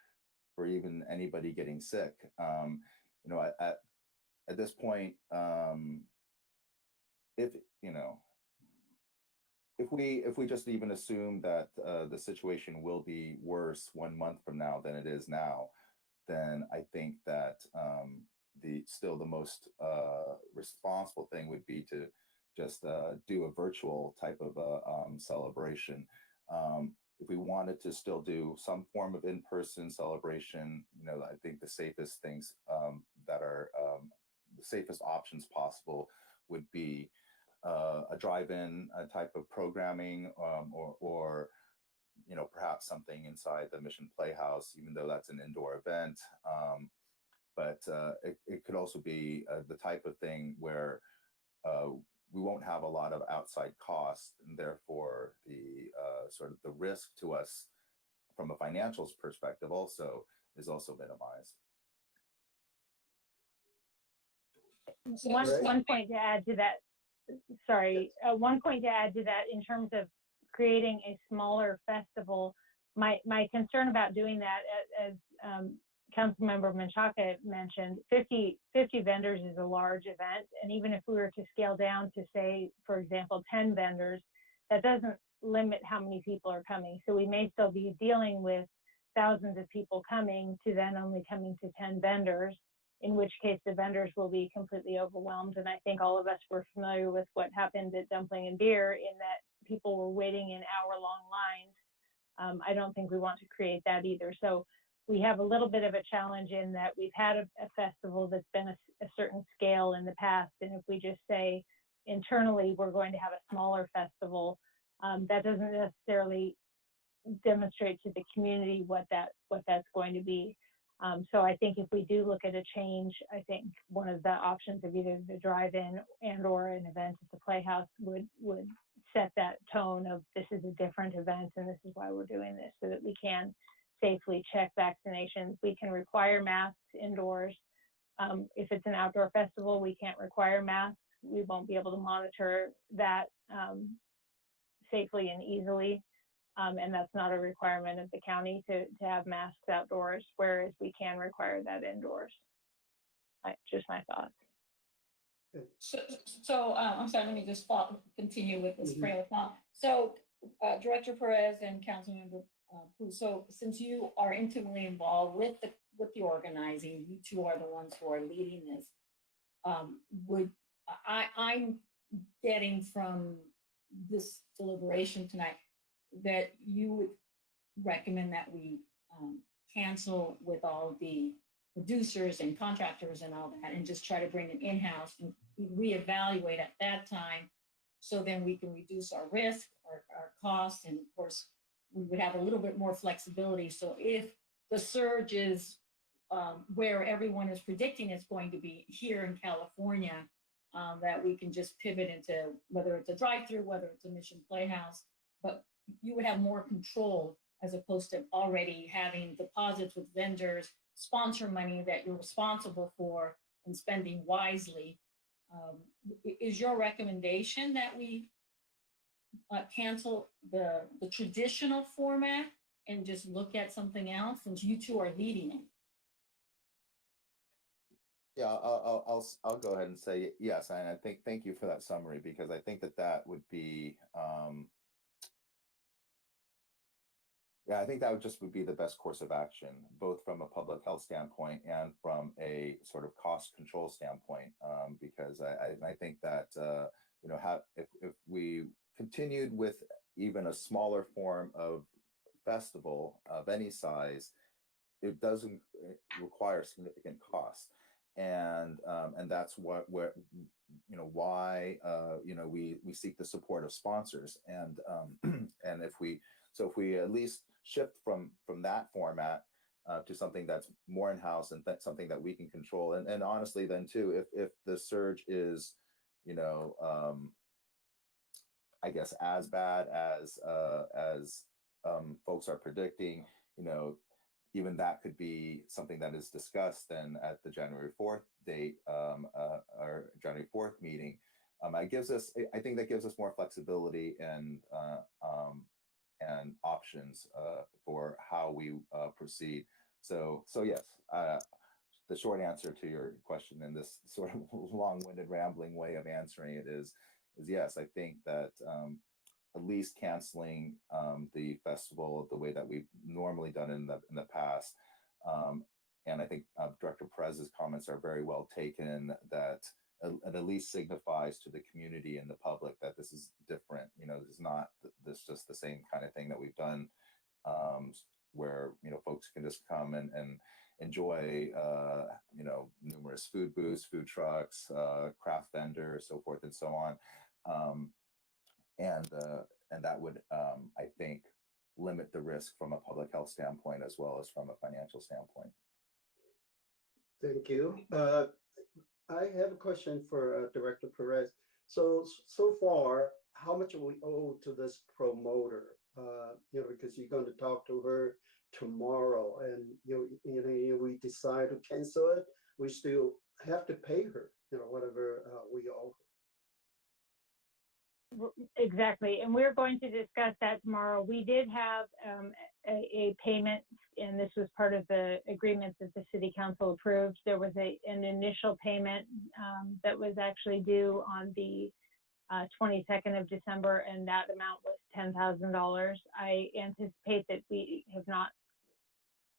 even anybody getting sick. At this point, if if we just even assume that the situation will be worse 1 month from now than it is now, then I think that the most responsible thing would be to just do a virtual type of celebration. If we wanted to still do some form of in-person celebration, I think the safest things that are the safest options possible would be a drive-in type of programming, or perhaps something inside the Mission Playhouse, even though that's an indoor event. But it could also be the type of thing where we won't have a lot of outside costs, and therefore the sort of the risk to us from a financials perspective is also minimized. One point to add to that, one point to add to that in terms of creating a smaller festival, my concern about doing that, as Councilmember Menchaca mentioned, 50 vendors is a large event. And even if we were to scale down to, say, for example, 10 vendors, that doesn't limit how many people are coming. So we may still be dealing with thousands of people coming to then only coming to 10 vendors, in which case the vendors will be completely overwhelmed. And I think all of us were familiar with what happened at Dumpling and Beer, in that people were waiting in hour-long lines. I don't think we want to create that either. So we have a little bit of a challenge in that we've had a festival that's been a certain scale in the past. And if we just say internally we're going to have a smaller festival, that doesn't necessarily demonstrate to the community what that's going to be. So I think if we do look at a change, I think one of the options of either the drive-in and or an event at the Playhouse would set that tone of, this is a different event and this is why we're doing this, so that we can safely check vaccinations. We can require masks indoors. If it's an outdoor festival, we can't require masks. We won't be able to monitor that safely and easily. And that's not a requirement of the county to have masks outdoors, whereas we can require that indoors. Just my thoughts. So I'm sorry, let me just continue with this trail of thought. So Director Perez and Councilmember Pu, so since you are intimately involved with the organizing, you two are the ones who are leading this, I'm getting from this deliberation tonight that you would recommend that we cancel with all the producers and contractors and all that, and just try to bring them in-house and reevaluate at that time, so then we can reduce our risk, our costs, and of course we would have a little bit more flexibility. So if the surge is where everyone is predicting it's going to be here in California, that we can just pivot into whether it's a drive-through, whether it's a Mission Playhouse, but you would have more control as opposed to already having deposits with vendors, sponsor money that you're responsible for and spending wisely. Is your recommendation that we cancel the traditional format and just look at something else, since you two are leading it? Yeah, I'll go ahead and say yes, and I think thank you for that summary, because I think that would be I think that would be the best course of action, both from a public health standpoint and from a sort of cost control standpoint, because I think that if we continued with even a smaller form of festival of any size, it doesn't require significant costs, and that's why we seek the support of sponsors, and and if we at least shift from that format to something that's more in-house and something that we can control, and honestly then too, if the surge is I guess as bad as folks are predicting, even that could be something that is discussed then at the January 4th date, or January 4th meeting. I think that gives us more flexibility and options for how we proceed. So yes, the short answer to your question in this sort of long-winded rambling way of answering it is yes. I think that at least canceling the festival the way that we've normally done in the past. And I think Director Perez's comments are very well taken, that it at least signifies to the community and the public that this is different. You know, this is not this just the same kind of thing that we've done, where, you know, folks can just come and enjoy, you know, numerous food booths, food trucks, craft vendors, so forth and so on. And that would, I think, limit the risk from a public health standpoint as well as from a financial standpoint. Thank you. I have a question for Director Perez. So far, how much we owe to this promoter? You know, because you're going to talk to her tomorrow, and you know, we decide to cancel it, we still have to pay her, you know, whatever we owe. Exactly, and we're going to discuss that tomorrow. We did have a payment, and this was part of the agreement that the City Council approved. There was an initial payment that was actually due on the 22nd of December, and that amount was $10,000. I anticipate that we have not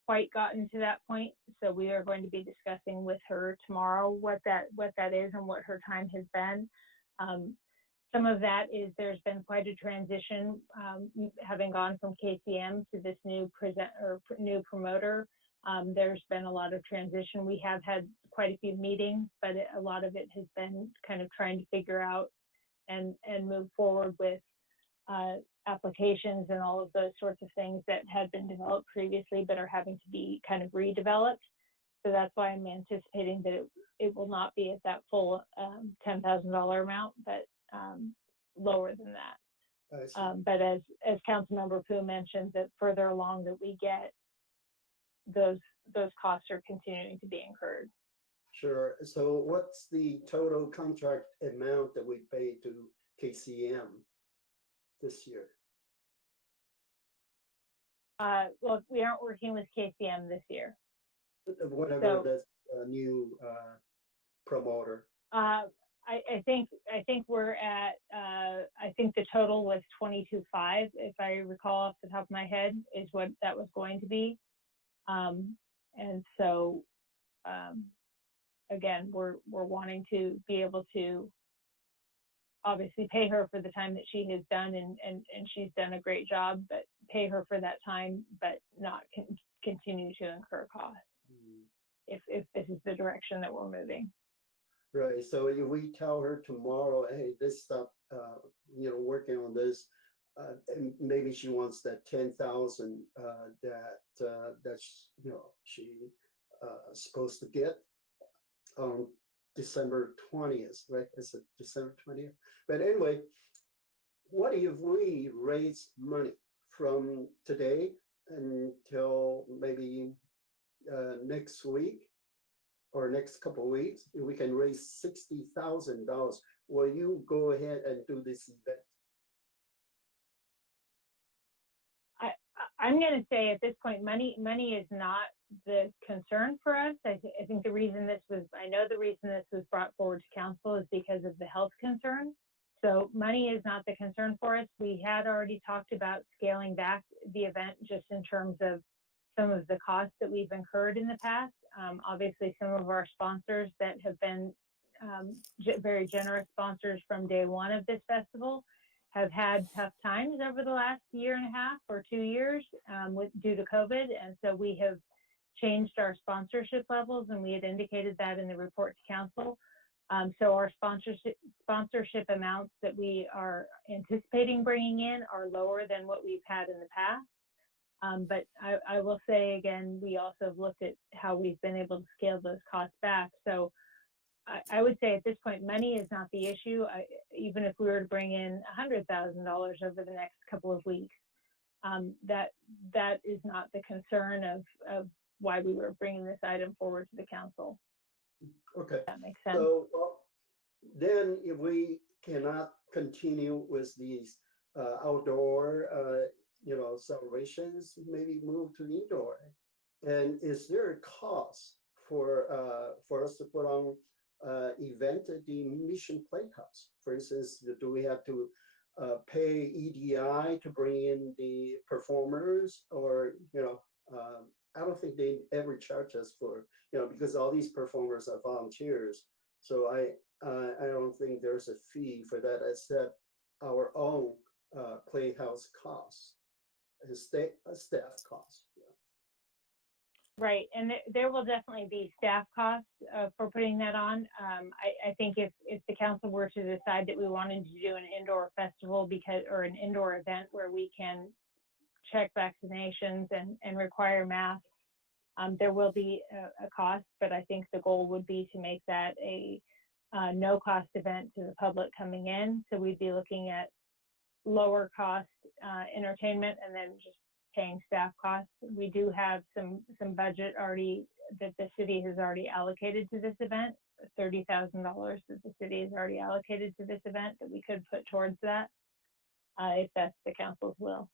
quite gotten to that point, so we are going to be discussing with her tomorrow what that is and what her time has been. Some of that is there's been quite a transition, having gone from KCM to this new new promoter. There's been a lot of transition. We have had quite a few meetings, but a lot of it has been kind of trying to figure out and move forward with applications and all of those sorts of things that had been developed previously but are having to be kind of redeveloped. So that's why I'm anticipating that it will not be at that full $10,000 amount, but lower than that. But as Councilmember Pu mentioned, that further along that we get, those costs are continuing to be incurred. Sure. So what's the total contract amount that we pay to KCM this year? Well, we aren't working with KCM this year. Whatever the new promoter. I think we're at, I think the total was 22.5, if I recall off the top of my head, is what that was going to be. And so, again, we're wanting to be able to obviously pay her for the time that she has done, and she's done a great job, but pay her for that time, but not continue to incur costs if this is the direction that we're moving. Right. So if we tell her tomorrow, hey, this stuff, you know, working on this, and maybe she wants that 10,000 that's, you know, she supposed to get on December 20th, right? It's December 20th. But anyway, what if we raise money from today until maybe next week or next couple of weeks? If we can raise $60,000, will you go ahead and do this event? I'm going to say at this point, money is not the concern for us. I think the reason I know the reason this was brought forward to council is because of the health concern. So money is not the concern for us. We had already talked about scaling back the event just in terms of some of the costs that we've incurred in the past. Obviously, some of our sponsors that have been very generous sponsors from day one of this festival have had tough times over the last year and a half or 2 years due to COVID. And so we have changed our sponsorship levels, and we had indicated that in the report to council. So our sponsorship amounts that we are anticipating bringing in are lower than what we've had in the past. But I will say again, we also have looked at how we've been able to scale those costs back. So I would say at this point, money is not the issue. Even if we were to bring in $100,000 over the next couple of weeks, that is not the concern of why we were bringing this item forward to the council. Okay. That makes sense. So then if we cannot continue with these outdoor, you know, celebrations, maybe move to indoor. And is there a cost for us to put on event at the Mission Playhouse? For instance, do we have to pay EDI to bring in the performers, or, I don't think they ever charge us for, because all these performers are volunteers. So I don't think there's a fee for that except our own playhouse costs, and staff costs. Right, and there will definitely be staff costs for putting that on. I think if the council were to decide that we wanted to do an indoor festival or an indoor event where we can check vaccinations and require masks, there will be a cost, but I think the goal would be to make that a no-cost event to the public coming in. So we'd be looking at lower cost entertainment and then just paying staff costs. We do have some budget already that the city has already allocated to this event, $30,000 that the city has already allocated to this event that we could put towards that, if that's the council's will.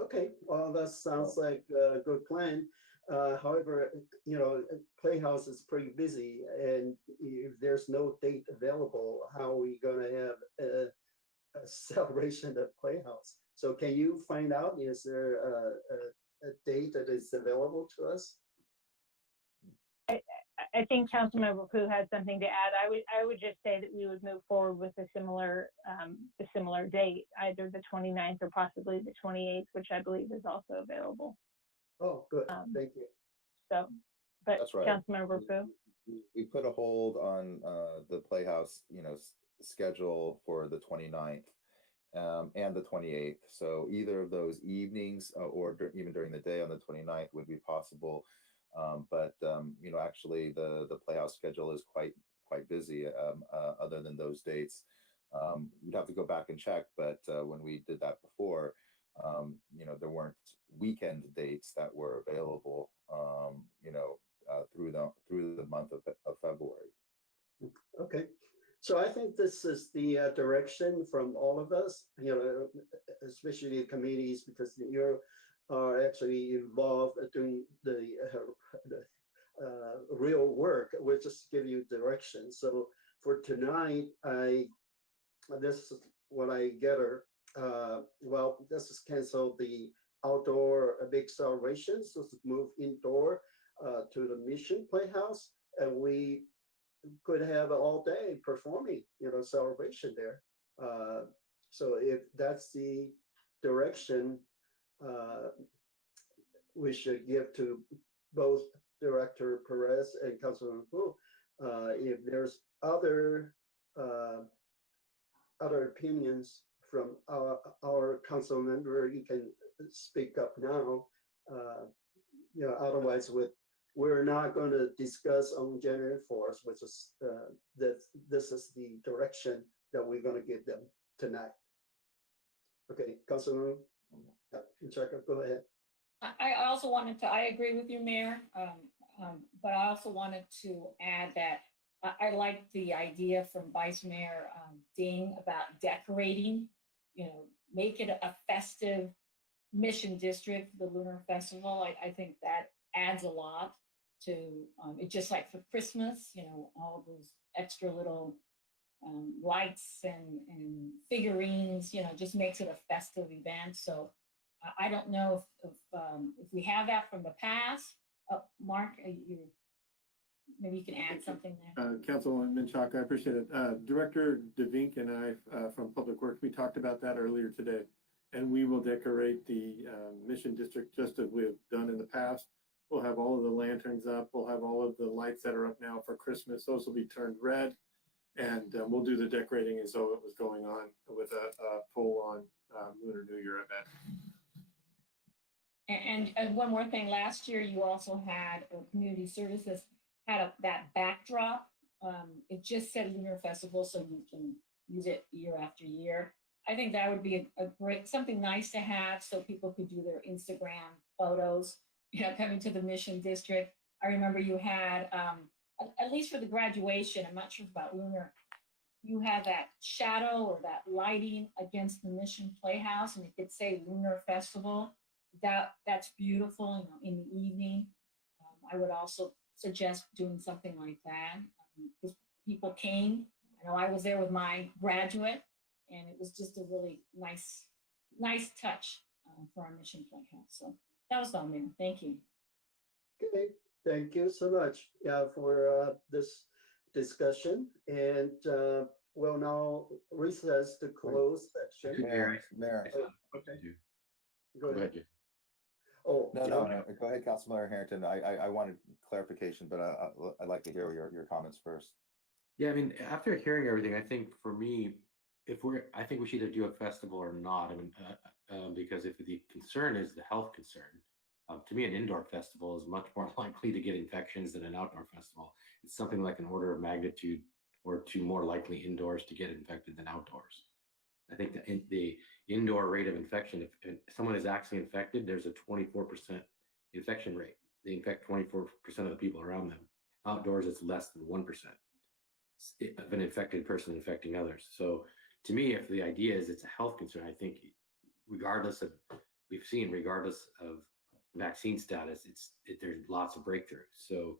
Okay, well, that sounds like a good plan. However, Playhouse is pretty busy, and if there's no date available, how are we gonna have a celebration at Playhouse? So can you find out, is there a date that is available to us? I think Councilmember Pu has something to add. I would just say that we would move forward with a similar date, either the 29th or possibly the 28th, which I believe is also available. Oh, good, thank you. So, but That's right. Councilmember Pu. We put a hold on the Playhouse, schedule for the 29th. And the 28th. So either of those evenings or even during the day on the 29th would be possible. But actually the Playhouse schedule is quite busy other than those dates. We'd have to go back and check, but when we did that before, there weren't weekend dates that were available, through the month of February. Okay. So I think this is the direction from all of us, especially the committees, because you are actually involved doing the real work. We'll just give you direction. So for tonight, this is what I gather. This is cancel the outdoor big celebrations. So to move indoor to the Mission Playhouse, and we could have all day performing, celebration there. So if that's the direction we should give to both Director Perez and Councilman Pu, if there's other opinions from our council member, you can speak up now. Otherwise we're not going to discuss on January 4th, which is that this is the direction that we're going to give them tonight. Okay, Councilman Chaka, go ahead. I also wanted to, I agree with you, Mayor, but I also wanted to add that I like the idea from Vice Mayor Ding about decorating, make it a festive Mission District, the Lunar Festival. I think that adds a lot to it, just like for Christmas, all those extra little lights and figurines, just makes it a festive event. So I don't know if we have that from the past. Mark, maybe you can add something there. Councilwoman Minchak, I appreciate it. Director DeVink and I from Public Works, we talked about that earlier today, and we will decorate the Mission District just as we have done in the past. We'll have all of the lanterns up. We'll have all of the lights that are up now for Christmas. Those will be turned red, and we'll do the decorating as though it was going on with a full-on Lunar New Year event. And one more thing, last year you also had, or Community Services had that backdrop. It just said Lunar Festival, so you can use it year after year. I think that would be a great, something nice to have so people could do their Instagram photos, coming to the Mission District. I remember you had, at least for the graduation, I'm not sure about Lunar, you had that shadow or that lighting against the Mission Playhouse, and it could say Lunar Festival. That's beautiful, in the evening. I would also suggest doing something like that, because people came. I know I was there with my graduate, And it was just a really nice touch for our Mission Playhouse. So that was all, Mayor. Thank you. Okay, thank you so much, yeah, for this discussion. And we'll now recess the closed section. Mayor. Okay, Go go ahead. ahead. Oh, No, John? no. Go ahead, Councilmember Harrington. I wanted clarification, but I'd like to hear your comments first. Yeah, I mean, after hearing everything, I think for me, I think we should either do a festival or not. I mean, because if the concern is the health concern, to me, an indoor festival is much more likely to get infections than an outdoor festival. It's something like an order of magnitude or two more likely indoors to get infected than outdoors. I think the indoor rate of infection, if someone is actually infected, there's a 24% infection rate. They infect 24% of the people around them. Outdoors, it's less than 1% of an infected person infecting others. So to me, if the idea is it's a health concern, I think regardless of vaccine status, there's lots of breakthroughs. So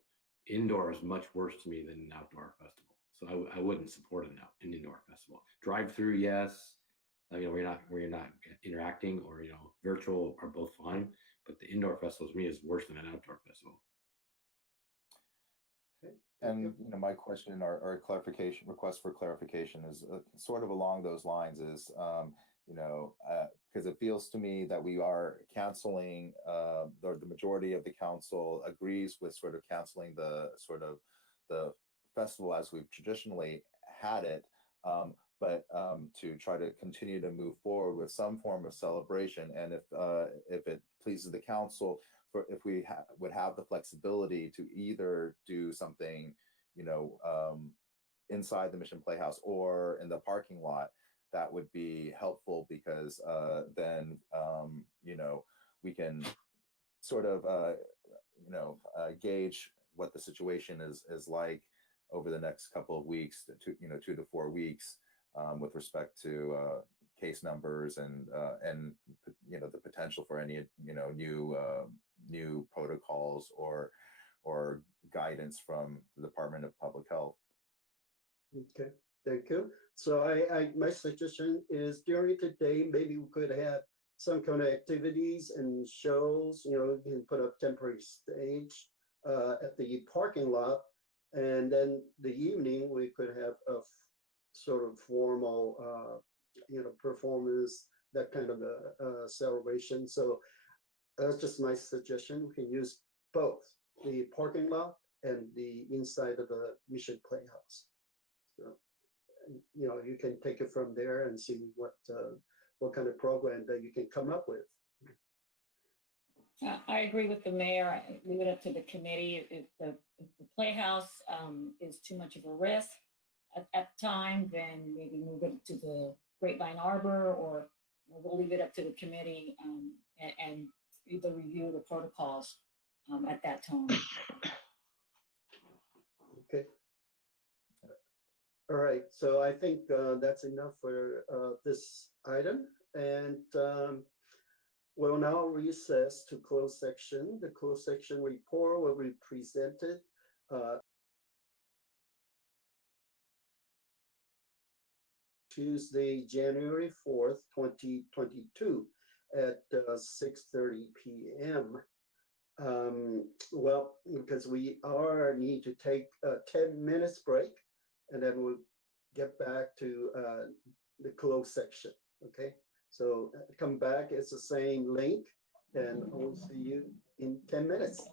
indoor is much worse to me than an outdoor festival. So I wouldn't support an indoor festival. Drive-through, yes. We're not interacting, or virtual are both fine. But the indoor festival to me is worse than an outdoor festival. And my question or clarification request for clarification is sort of along those lines is, because it feels to me that we are canceling, the majority of the council agrees with sort of canceling the festival as we've traditionally had it, but to try to continue to move forward with some form of celebration. And if it pleases the council, if we would have the flexibility to either do something, inside the Mission Playhouse or in the parking lot, that would be helpful, because then, we can sort of, gauge what the situation is like over the next couple of weeks, 2 to 4 weeks, with respect to case numbers and the potential for any new protocols or guidance from the Department of Public Health. Okay, thank you. So my suggestion is during the day, maybe we could have some kind of activities and shows. We can put up temporary stage at the parking lot, and then the evening we could have a sort of formal, performance, that kind of a celebration. So that's just my suggestion. We can use both the parking lot and the inside of the Mission Playhouse. So, you can take it from there and see what kind of program that you can come up with. I agree with the mayor. I leave it up to the committee. If the Playhouse is too much of a risk at the time, then maybe move it to the Grapevine Arbor, or we'll leave it up to the committee and either review the protocols at that time. Okay. All right, so I think that's enough for this item, and we'll now recess to closed section. The closed section report will be presented Tuesday, January 4th, 2022 at 6:30 p.m. Well, because we need to take a 10 minutes break, and then we'll get back to the closed section, okay? So come back, it's the same link, and we'll see you in 10 minutes.